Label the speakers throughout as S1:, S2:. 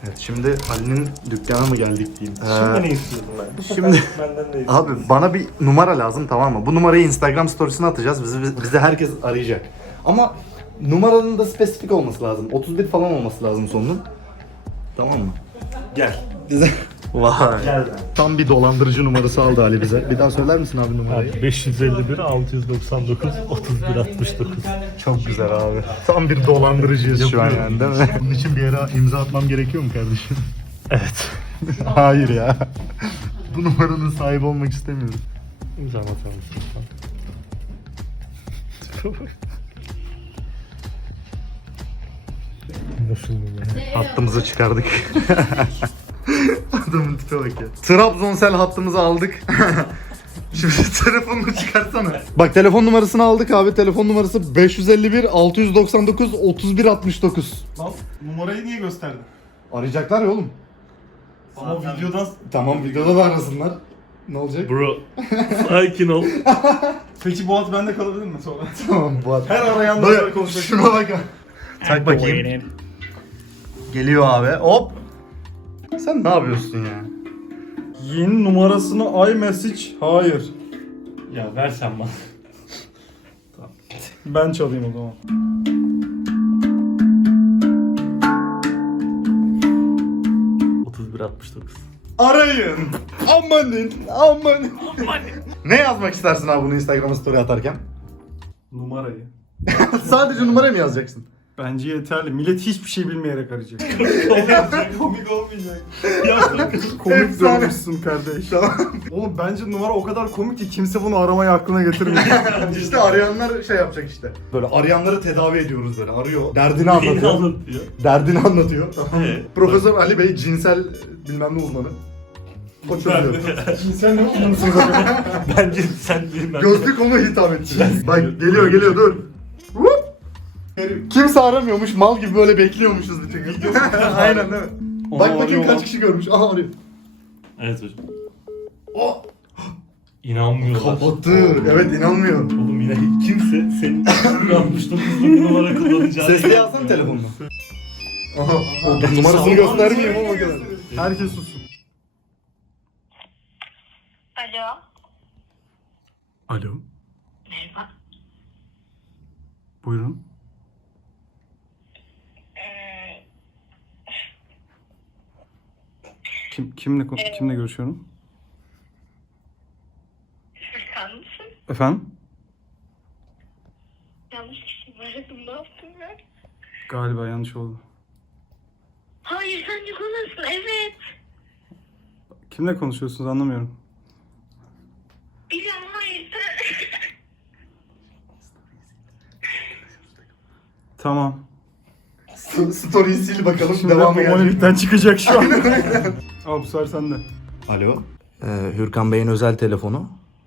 S1: Evet, şimdi Ali'nin dükkana mı geldik diyeyim.
S2: Şimdi ne istiyordun ben?
S1: Şimdi
S2: Benden ne istiyordun?
S1: abi bana bir numara lazım, tamam mı? Bu numarayı Instagram storiesine atacağız. Bizi herkes arayacak. Ama numaranın da spesifik olması lazım. 31 falan olması lazım sonunun. Tamam mı?
S2: Gel.
S1: Bize vay.
S2: Gel.
S1: Tam bir dolandırıcı numarası aldı Ali bize. Bir daha söyler misin abi numarayı?
S2: Abi 551 699 31 69.
S1: Çok güzel abi. Tam bir dolandırıcıyız şu an yani, değil mi? Bunun için bir yere imza atmam gerekiyor mu kardeşim?
S2: Evet.
S1: Hayır ya. Bu numaranın sahibi olmak istemiyorum.
S2: İmza atar mısın lütfen? Nasıl mı ya?
S1: Hattımızı çıkardık. Adamın tipe bak ya. Trabzonsel hattımızı aldık. Şimdi telefonunu çıkarsana. Bak telefon numarasını aldık abi. Telefon numarası 551 699 31 69.
S3: Lan numarayı niye gösterdin?
S1: Arayacaklar ya oğlum.
S3: Ama videodan...
S1: Tamam, videoda da arasınlar. Ne olacak?
S2: Bro, sakin ol.
S3: Peki bu at bende kalabilir mi sonra?
S1: Tamam bu arada.
S3: Her arayan da
S1: Böyle
S3: böyle konuşacak.
S1: şuna bak. Tak bakayım. Geliyor abi. Hop. Sen ne yapıyorsun ya?
S3: Yeni numarasını iMessage... Hayır.
S2: Ya versen bana.
S3: Ben çalayım o zaman.
S1: Arayın. Amanın. Ne yazmak istersin abi bunu Instagram'a story atarken?
S3: Numarayı.
S1: Sadece numarayı mı yazacaksın?
S3: Bence yeterli. Millet hiçbir şey bilmeyerek arayacak. Komik olmayacak. Komik
S1: Efsane.
S3: durmuşsun kardeş.
S1: Tamam.
S3: Oğlum bence numara o kadar komik ki kimse bunu aramayı aklına getirmiyor.
S1: İşte arayanlar şey yapacak işte. Böyle arayanları tedavi ediyoruz böyle. Arıyor. Derdini anlatıyor.
S2: anlatıyor.
S1: Derdini anlatıyor. Tamam.
S2: Evet.
S1: Profesör Ali Bey cinsel bilmem ne uzmanı. O çözüyor.
S3: Cinsel ne kullanırsınız acaba?
S2: Bence sen bilmem.
S1: Gözlük ona hitap edecek. Bak geliyor dur. Hop. Kimse aramıyormuş, mal gibi böyle bekliyormuşuz bütün gün. Aynen değil mi?
S3: Aha,
S1: Bak bakayım
S3: arıyor
S1: kaç
S3: lan.
S1: kişi görmüş. Aha arıyor.
S2: Evet hocam.
S1: Oh,
S2: İnanmıyorlar.
S1: kapattı. Evet, inanmıyor.
S2: Oğlum yine kimse senin 69 numara kullanacağını
S1: Sesli yazsana telefonunu. Aha, o numarasını göstermeyeyim ama o kadar.
S3: Herkes sussun.
S4: Alo.
S1: Alo,
S4: Merhaba.
S1: buyurun.
S3: Kimle görüşüyorum?
S4: Furkan mısın?
S3: Efendim?
S4: Yanlış kişi mi aradım? Ne yaptım ben?
S3: Galiba yanlış oldu.
S4: Hayır sen Nikonas'ın. Evet.
S3: Kimle konuşuyorsunuz anlamıyorum.
S4: Biliyorum hayır sen.
S3: Tamam.
S1: Story'yi sil bakalım,
S3: Şimdi
S1: devamı gelecek.
S3: monolikten çıkacak şu an. Al bu sefer sende.
S1: Alo. Hürkan Bey'in özel telefonu.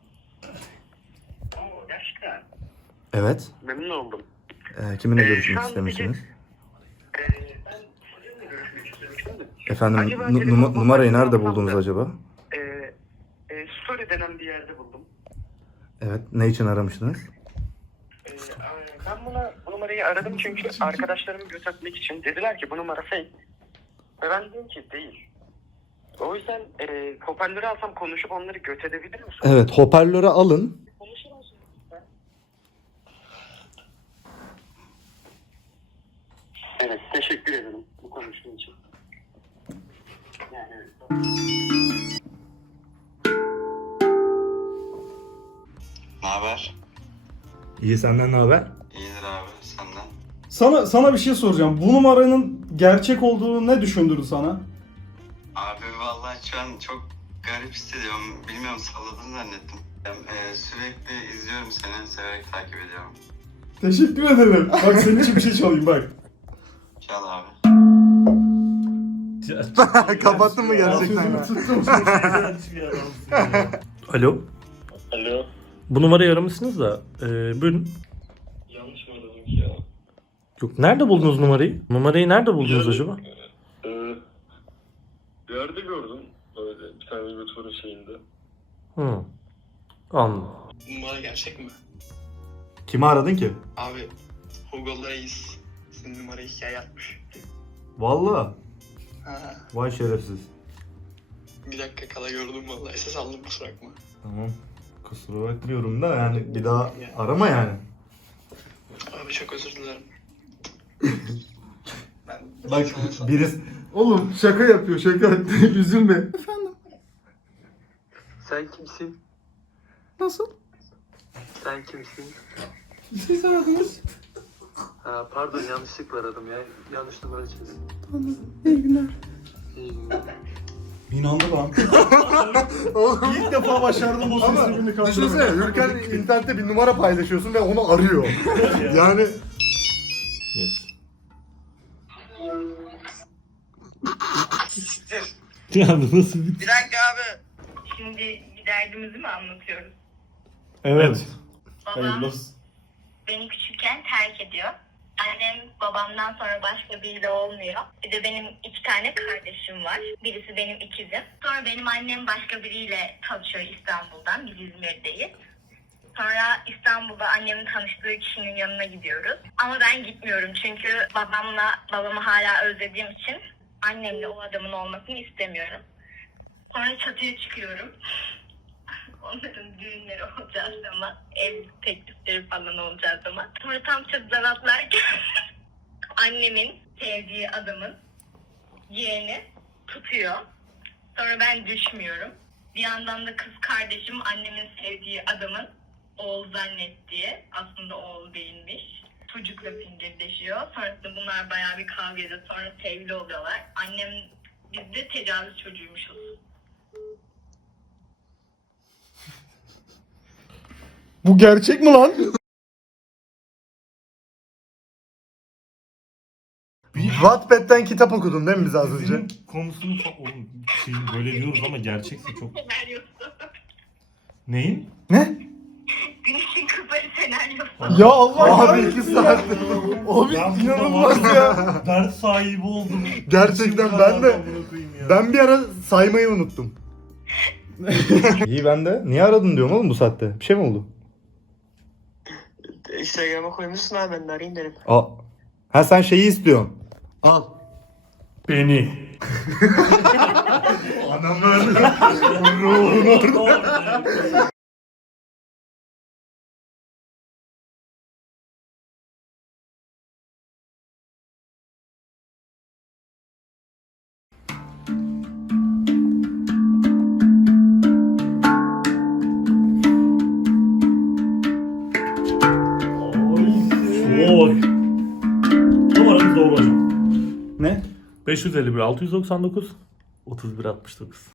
S4: Oo gerçekten.
S1: Evet.
S4: Memnun oldum.
S1: Kiminle
S4: şu
S1: görüşmek
S4: an
S1: istemişsiniz?
S4: Ben sizinle görüşmek istemiştim de.
S1: Efendim,
S4: Acaba telefon
S1: numarayı nerede
S4: numarasını
S1: buldunuz
S4: alsam da-
S1: acaba?
S4: Story denen bir yerde buldum.
S1: Evet, ne için aramıştınız?
S4: Ben bu numarayı aradım çünkü arkadaşlarımı gözetmek için. Dediler ki bu numara fake. Ve ben dedim ki değil. O yüzden hoparlörü alsam konuşup onları göt edebilir misin?
S1: Evet, hoparlöre alın.
S4: Konuşur musun lütfen? Evet, teşekkür ederim bu konuştuğun için. Yani evet.
S5: Ne haber?
S1: İyi, senden ne haber?
S5: İyidir abi senden.
S3: Sana bir şey soracağım. Bu numaranın gerçek olduğunu ne düşündürdü sana?
S5: Abi vallahi şu an çok garip hissediyorum. Bilmiyorum salladın zannettim. Sürekli izliyorum seni, severek takip ediyorum.
S3: Teşekkür ederim. Bak senin için bir şey çalayım bak.
S5: Çal abi.
S1: Kapattın mı gerçekten?
S3: Tuttum.
S2: Alo.
S4: Alo.
S2: Bu numarayı aramışsınız da. Buyurun.
S4: Yanlış mı aradım ki ya?
S2: Yok, nerede buldunuz numarayı? Numarayı nerede buldunuz acaba?
S6: Bir yerde gördüm. Böyle bir tane YouTuber'ın şeyinde.
S2: Hı. Anladım.
S6: Numara gerçek mi?
S1: Kimi aradın ki?
S6: Abi Hugo Reis senin numarayı hikaye atmış.
S1: Vallahi.
S6: Ha,
S1: Vay şerefsiz.
S6: bir dakika kala gördüm vallahi. Ses aldım kusura bakma.
S1: Tamam. Kusura bakmıyorum da yani bir daha arama yani.
S6: Abi çok özür dilerim. Ben
S1: Bak
S6: sana-
S1: birisi...
S3: Oğlum şaka yapıyor şaka. Üzülme.
S6: Sen kimsin?
S3: Nasıl?
S6: Sen kimsin?
S3: Siz aradınız.
S6: Ha, pardon yanlışlıkla aradım ya. Yanlış numara çizdim.
S3: Tamam. İyi günler.
S6: İyi günler.
S2: İnandı lan.
S3: İlk defa başardım o
S1: Ama
S3: sesini birini kaldırmayı.
S1: düşünsene Hürkan internette bir numara paylaşıyorsun ve onu arıyor. Yani
S2: Yes. Ya bu nasıl bir...
S4: Bir dakika abi. Şimdi bir derdimizi mi anlatıyoruz?
S2: Evet.
S4: Babam beni küçükken terk ediyor. Annem babamdan sonra başka biriyle olmuyor. Bir de benim 2 tane kardeşim var. Birisi benim ikizim. Sonra benim annem başka biriyle tanışıyor İstanbul'dan. Biz İzmir'deyiz. Sonra İstanbul'da annemin tanıştığı kişinin yanına gidiyoruz. Ama ben gitmiyorum çünkü babamı hala özlediğim için annemle o adamın olmasını istemiyorum. Sonra çatıya çıkıyorum. Onların düğünleri olacağı zaman, ev teklifleri falan olacağı zaman. Sonra tam çatıdan atlarken annemin sevdiği adamın yeğeni tutuyor. Sonra ben düşmüyorum. Bir yandan da kız kardeşim annemin sevdiği adamın oğul zannettiği, aslında oğul değilmiş. Çocukla fingirdeşiyor. Sonrasında bunlar bayağı bir kavga ediyor. Sonra sevgili oluyorlar. Annem biz de tecavüz çocuğuymuşuz.
S3: Bu gerçek mi lan?
S1: Wattpad'den kitap okudun değil mi biz az önce?
S2: Dizinin konusunu çok... Oğlum şey böyle diyoruz ama gerçekse çok...
S4: Senaryosu.
S2: Neyin?
S1: Ne?
S4: Güneşin kızları senaryosu.
S3: Ya Allah
S1: Abi 2 saattir. Abi
S2: Ben
S1: inanılmaz
S2: burada
S1: ya.
S2: Dert sahibi oldum.
S1: Gerçekten
S2: İçim
S1: ben de-
S2: karardı amına koyayım ya.
S1: Ben bir ara saymayı unuttum. İyi ben de. Niye aradın diyorum oğlum bu saatte? Bir şey mi oldu?
S6: Instagram'a koymuşsun abi ben de arayayım dedim.
S1: Al. Ha sen şeyi istiyorsun. Al.
S2: Beni.
S1: Anamın ruhunu orada.
S2: Oy. Numaranız doğru hocam.
S1: Ne?
S2: 551 699 3169.